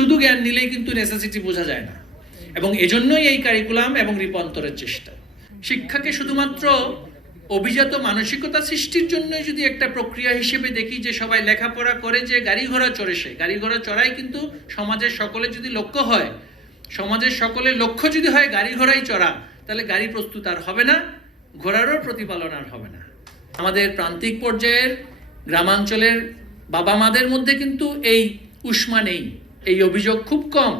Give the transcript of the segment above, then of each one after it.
শুধু জ্ঞান নিলেই কিন্তু নেসেসিটি বোঝা যায় না, এবং এজন্যই এই কারিকুলাম এবং রূপান্তরের চেষ্টা। শিক্ষাকে শুধুমাত্র অভিজাত মানসিকতা সৃষ্টির জন্য যদি একটা প্রক্রিয়া হিসেবে দেখি যে সবাই লেখাপড়া করে যে গাড়ি ঘোড়া চড়ে, সে গাড়ি ঘোড়া চড়াই কিন্তু সমাজের সকলের যদি লক্ষ্য হয়, সমাজের সকলের লক্ষ্য যদি হয় গাড়ি ঘোড়াই চড়া, তাহলে গাড়ি প্রস্তুত আর হবে না, ঘোড়ারও প্রতিপালন আর হবে না। আমাদের প্রান্তিক পর্যায়ের গ্রামাঞ্চলের বাবা মাদের মধ্যে কিন্তু এই উষ্মা নেই, এই অভিযোগ খুব কম।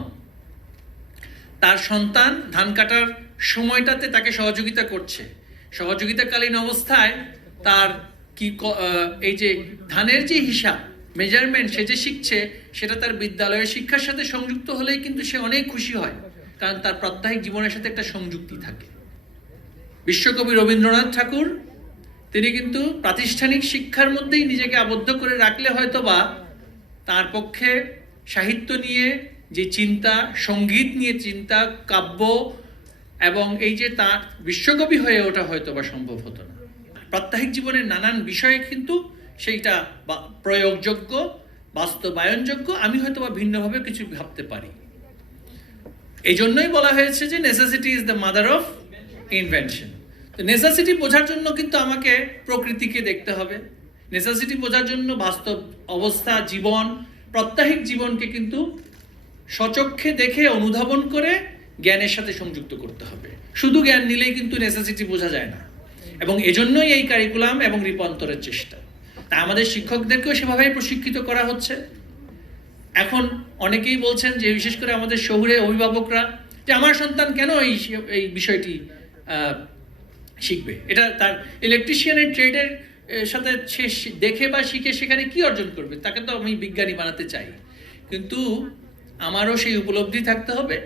তার সন্তান ধান কাটার সময়টাতে তাকে সহযোগিতা করছে, সহযোগিতাকালীন অবস্থায় তার এই যে ধানের যে হিসাব মেজারমেন্ট সে যে শিখছে, সেটা তার বিদ্যালয়ের শিক্ষার সাথে সংযুক্ত হলেই কিন্তু সে অনেক খুশি হয়, কারণ তার প্রাত্যহিক জীবনের সাথে একটা সংযুক্তি থাকে। বিশ্বকবি রবীন্দ্রনাথ ঠাকুর তিনি কিন্তু প্রাতিষ্ঠানিক শিক্ষার মধ্যেই নিজেকে আবদ্ধ করে রাখলে হয়তোবা তার পক্ষে সাহিত্য নিয়ে যে চিন্তা, সঙ্গীত নিয়ে চিন্তা, কাব্য এবং এই যে তার বিশ্বকবি হয়ে ওঠা হয়তোবা সম্ভব হতো না। প্রাত্যহিক জীবনের নানান বিষয়ে কিন্তু সেইটা প্রয়োগযোগ্য, বাস্তবায়নযোগ্য, আমি হয়তোবা ভিন্নভাবে কিছু ভাবতে পারি। এই জন্যই বলা হয়েছে যে necessity is the mother of invention. তো নেসেসিটি বোঝার জন্য কিন্তু আমাকে প্রকৃতিকে দেখতে হবে, নেসেসিটি বোঝার জন্য বাস্তব অবস্থা, জীবন, প্রাত্যহিক জীবনকে কিন্তু সচক্ষে দেখে অনুধাবন করে জ্ঞানের সাথে সংযুক্ত করতে হবে। শুধু জ্ঞান নিলেই কিন্তু নেসেসিটি বোঝা যায় না, এবং এজন্যই এই কারিকুলাম এবং রূপান্তরের চেষ্টা। তা আমাদের শিক্ষকদেরকেও সেভাবেই প্রশিক্ষিত করা হচ্ছে। এখন অনেকেই বলছেন যে বিশেষ করে আমাদের শহুরে অভিভাবকরা যে আমার সন্তান কেন এই বিষয়টি শিখবে, এটা তার ইলেকট্রিশিয়ানের ট্রেডের সাথে সে দেখে বা শিখে সেখানে কি অর্জন করবে, তাকে তো আমি বিজ্ঞানী বানাতে চাই। কিন্তু আমারও সেই উপলব্ধি থাকতে হবে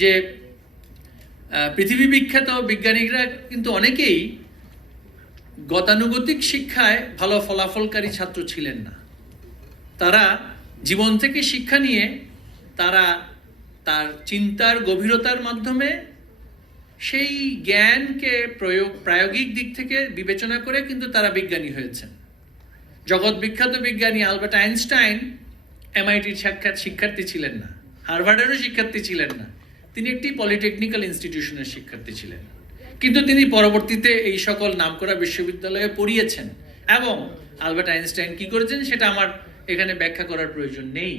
যে পৃথিবী বিখ্যাত বিজ্ঞানীরা কিন্তু অনেকেই গতানুগতিক শিক্ষায় ভালো ফলাফলকারী ছাত্র ছিলেন না। তারা জীবন থেকে শিক্ষা নিয়ে তারা তার চিন্তার গভীরতার মাধ্যমে সেই জ্ঞানকে প্রায়োগিক দিক থেকে বিবেচনা করে কিন্তু তারা বিজ্ঞানী হয়েছেন। জগৎ বিখ্যাত বিজ্ঞানী আলবার্ট আইনস্টাইন এমআইটির শিক্ষার্থী ছিলেন না, হার্ভার্ডেরও শিক্ষার্থী ছিলেন না, তিনি একটি পলিটেকনিক্যাল ইনস্টিটিউশনের শিক্ষার্থী ছিলেন। কিন্তু তিনি পরবর্তীতে এই সকল নামকরা বিশ্ববিদ্যালয়ে পড়িয়েছেন, এবং আলবার্ট আইনস্টাইন কি করেছেন সেটা আমার এখানে ব্যাখ্যা করার প্রয়োজন নেই।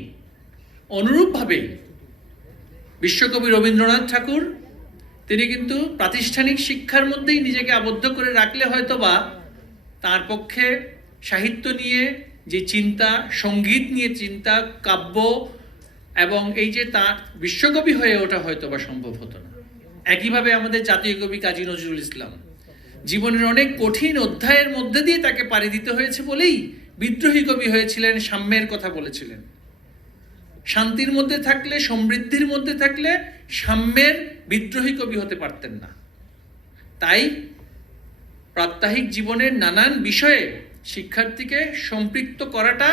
অনুরূপভাবে বিশ্বকবি রবীন্দ্রনাথ ঠাকুর তিনি কিন্তু প্রাতিষ্ঠানিক শিক্ষার মধ্যেই নিজেকে আবদ্ধ করে রাখলে হয়তোবা তার পক্ষে সাহিত্য নিয়ে যে চিন্তা, সঙ্গীত নিয়ে চিন্তা, কাব্য এবং এই যে তার বিশ্বকবি হয়ে ওঠা হয়তোবা সম্ভব হতো না। একইভাবে আমাদের জাতীয় কবি কাজী নজরুল ইসলাম জীবনের অনেক কঠিন অধ্যায়ের মধ্যে দিয়ে তাকে পাড়ি দিতে হয়েছে বলেই বিদ্রোহী কবি হয়েছিলেন, সাম্যের কথা বলেছিলেন। শান্তির মধ্যে থাকলে, সমৃদ্ধির মধ্যে থাকলে সাম্যের বিদ্রোহী কবি হতে পারতেন না। তাই প্রাত্যহিক জীবনের নানান বিষয়ে শিক্ষার্থীকে সম্পৃক্ত করাটা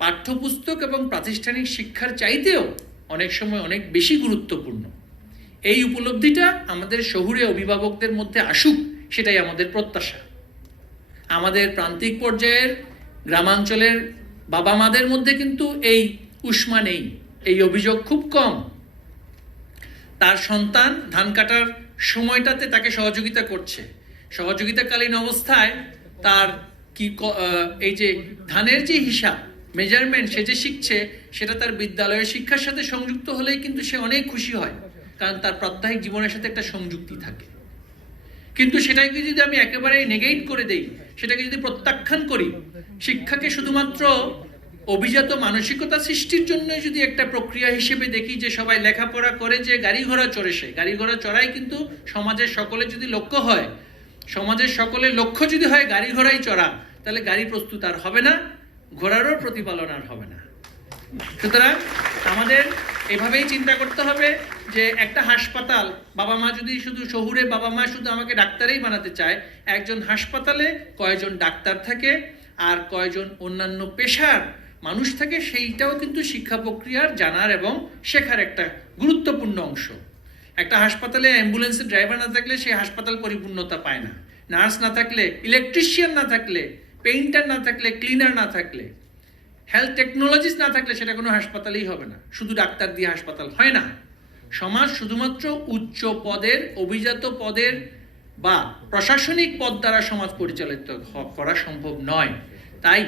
পাঠ্যপুস্তক এবং প্রাতিষ্ঠানিক শিক্ষার চাইতেও অনেক সময় অনেক বেশি গুরুত্বপূর্ণ। এই উপলব্ধিটা আমাদের শহুরে অভিভাবকদের মধ্যে আসুক, সেটাই আমাদের প্রত্যাশা। আমাদের প্রান্তিক পর্যায়ের গ্রামাঞ্চলের বাবা মাদের মধ্যে কিন্তু এই উষ্মা নেই, এই অভিযোগ খুব কম। তার সন্তান ধান কাটার সময়টাতে তাকে সহযোগিতা করছে, সহযোগিতাকালীন অবস্থায় তার এই যে ধানের যে হিসাব মেজারমেন্ট সে যে শিখছে, সেটা তার বিদ্যালয়ের শিক্ষার সাথে সংযুক্ত হলেই কিন্তু সে অনেক খুশি হয়, কারণ তার প্রাত্যহিক জীবনের সাথে একটা সংযুক্তি থাকে। কিন্তু সেটাকে যদি আমি একেবারে নেগেট করে দেই, সেটাকে যদি প্রত্যাখ্যান করি, শিক্ষাকে শুধুমাত্র অভিজাত মানসিকতা সৃষ্টির জন্য যদি একটা প্রক্রিয়া হিসেবে দেখি যে সবাই লেখাপড়া করে যে গাড়ি ঘোড়া চড়ে, সে গাড়ি ঘোড়া চড়াই কিন্তু সমাজের সকলের যদি লক্ষ্য হয়, সমাজের সকলের লক্ষ্য যদি হয় গাড়ি ঘোড়াই চড়া, তাহলে গাড়ি প্রস্তুত আর হবে না, ঘোড়ারও প্রতিপালন আর হবে না। সুতরাং আমাদের এভাবেই চিন্তা করতে হবে যে একটা হাসপাতাল, বাবা মা যদি শুধু শহুরে বাবা মা শুধু আমাকে ডাক্তারই বানাতে চায়, একজন হাসপাতালে কয়জন ডাক্তার থাকে আর কয়জন অন্যান্য পেশার মানুষ থাকে, সেইটাও কিন্তু শিক্ষা প্রক্রিয়ার জানার এবং শেখার একটা গুরুত্বপূর্ণ অংশ। একটা হাসপাতালে অ্যাম্বুলেন্সের ড্রাইভার না থাকলে সেই হাসপাতাল পরিপূর্ণতা পায় না, নার্স না থাকলে, ইলেকট্রিশিয়ান না থাকলে, পেইন্টার না থাকলে, ক্লিনার না থাকলে হেলথ টেকনোলজিস না থাকলে সেটা কোনো হাসপাতালেই হবে না। শুধু ডাক্তার দিয়ে হাসপাতাল হয় না। সমাজ শুধুমাত্র উচ্চ পদের, অভিজাত পদের বা প্রশাসনিক পদ দ্বারা সমাজ পরিচালিত করা সম্ভব নয়। তাই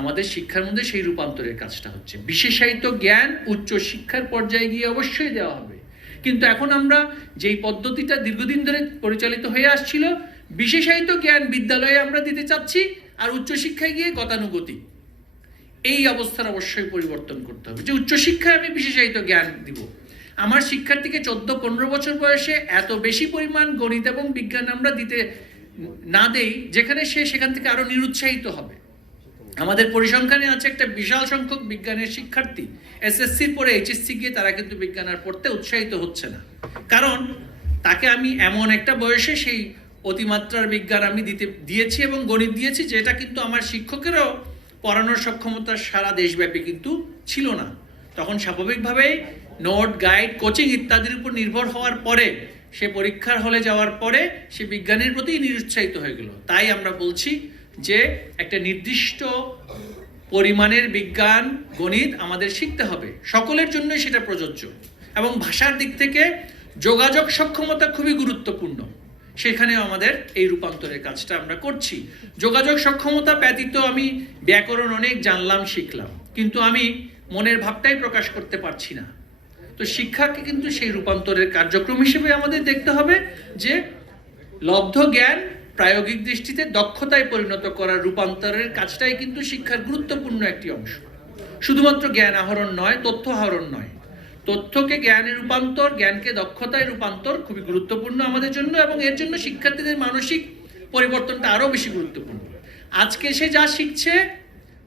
আমাদের শিক্ষার মধ্যে সেই রূপান্তরের কাজটা হচ্ছে। বিশেষায়িত জ্ঞান উচ্চ শিক্ষার পর্যায়ে গিয়ে অবশ্যই দেওয়া হবে, কিন্তু এখন আমরা যেই পদ্ধতিটা দীর্ঘদিন ধরে পরিচালিত হয়ে আসছিল, বিশেষায়িত জ্ঞান বিদ্যালয়ে আমরা দিতে চাচ্ছি আর উচ্চশিক্ষায় গিয়ে গতানুগতিক। এই অবস্থার অবশ্যই পরিবর্তন করতে হবে যে উচ্চশিক্ষায় আমি বিশেষায়িত জ্ঞান দিব। আমার শিক্ষার্থীকে 14-15 বছর বয়সে এত বেশি পরিমাণ গণিত এবং বিজ্ঞান আমরা দিতে না দেই যেখানে সে সেখান থেকে আরো নিরুৎসাহিত হবে। আমাদের পরিসংখ্যানে আছে একটা বিশাল সংখ্যক বিজ্ঞানের শিক্ষার্থী এসএসসির পরে এইচএসসি গিয়ে তারা কিন্তু বিজ্ঞান আর পড়তে উৎসাহিত হচ্ছে না, কারণ তাকে আমি এমন একটা বয়সে সেই অতিমাত্রার বিজ্ঞান আমি দিয়েছি এবং গণিত দিয়েছি যেটা কিন্তু আমার শিক্ষকেরও পড়ানোর সক্ষমতা সারা দেশব্যাপী কিন্তু ছিল না। তখন স্বাভাবিকভাবেই নোট, গাইড, কোচিং ইত্যাদির উপর নির্ভর হওয়ার পরে সে পরীক্ষার হলে যাওয়ার পরে সে বিজ্ঞানের প্রতি নিরুৎসাহিত হয়ে গেল। তাই আমরা বলছি যে একটা নির্দিষ্ট পরিমাণের বিজ্ঞান, গণিত আমাদের শিখতে হবে, সকলের জন্যই সেটা প্রযোজ্য। এবং ভাষার দিক থেকে যোগাযোগ সক্ষমতা খুবই গুরুত্বপূর্ণ, সেখানেও আমাদের এই রূপান্তরের কাজটা আমরা করছি। যোগাযোগ সক্ষমতা ব্যতীত আমি ব্যাকরণ অনেক জানলাম, শিখলাম, কিন্তু আমি মনের ভাবটাই প্রকাশ করতে পারছি না। তো শিক্ষাকে কিন্তু সেই রূপান্তরের কার্যক্রম হিসেবে আমাদের দেখতে হবে যে লব্ধ জ্ঞান প্রায়োগিক দৃষ্টিতে দক্ষতায় পরিণত করার রূপান্তরের কাজটাই কিন্তু শিক্ষার গুরুত্বপূর্ণ একটি অংশ। শুধুমাত্র জ্ঞান আহরণ নয়, তথ্য আহরণ নয়, তথ্যকে জ্ঞানে রূপান্তর, জ্ঞানকে দক্ষতায় রূপান্তর খুবই গুরুত্বপূর্ণ আমাদের জন্য, এবং এর জন্য শিক্ষার্থীদের মানসিক পরিবর্তনটা আরো বেশি গুরুত্বপূর্ণ। আজকে সে যা শিখছে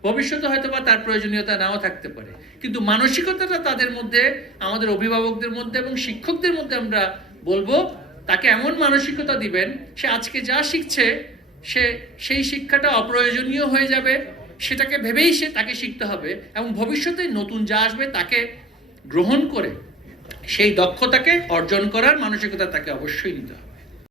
ভবিষ্যতে হয়তো বা তার প্রয়োজনীয়তা নাও থাকতে পারে, কিন্তু মানসিকতাটা তাদের মধ্যে, আমাদের অভিভাবকদের মধ্যে এবং শিক্ষকদের মধ্যে আমরা বলবো তাকে এমন মানসিকতা দিবেন সে আজকে যা শিখছে সেই শিক্ষাটা অপ্রয়োজনীয় হয়ে যাবে, সেটাকে ভেবেই তাকে শিখতে হবে, এবং ভবিষ্যতে নতুন যা আসবে তাকে গ্রহণ করে সেই দক্ষতাকে অর্জন করার মানসিকতা তাকে অবশ্যই নিতে হবে।